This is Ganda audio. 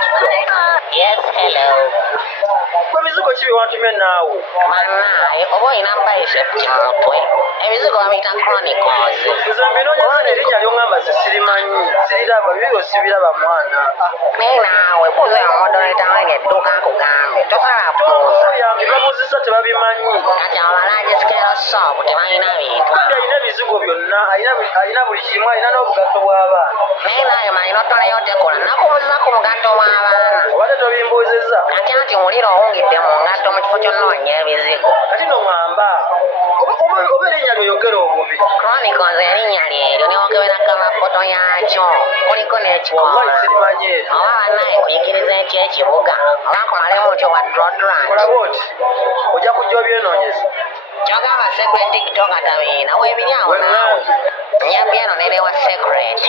Yes, hello. Ebizigo ki byewantumye naawe? Mannaye oba olina mbayise ku kimutwe ebizigo babiyita chronicles. Nze mbinoonyeza n'erinnya ly'oŋŋamba sirimanyi siriraba bibyo sibiraba mwana. Naye naawe buuza oyo omodoleta w'eryo edduuka akugambe tosala buuza. Yambi babuuzizza tebabimanyi. Kati abalagi sikero soopu tebalina bintu. Kandi alina ebizigo byonna alina buli kimu alina n'obugatto bw'abaana. Naye naawe manyi n'otoleyo tekola nakubuuza ku bugatto bw'abaana. Obadde tobimbuuzizza. Nti wulira owungidde mu ngatto mu kifo ky'onnoonya ebizigo. Kati n'oŋŋamba oba erinnya ly'oyogera obubi. Chronicles erinnya lyeryo newogeberako amafoto yaakyo kuliko n'ekikoola. Wallahi sirimanyi ekyo. Oba bannaye nkuyigiriza ekyekibuga oba nkumalemu nti wa Drodland. Kola bw'oti ojja kujja obyenoonyeza. Kyogamba secret tiktok atabiina weebiri awo naawe. Nyambye eno nene wa secret.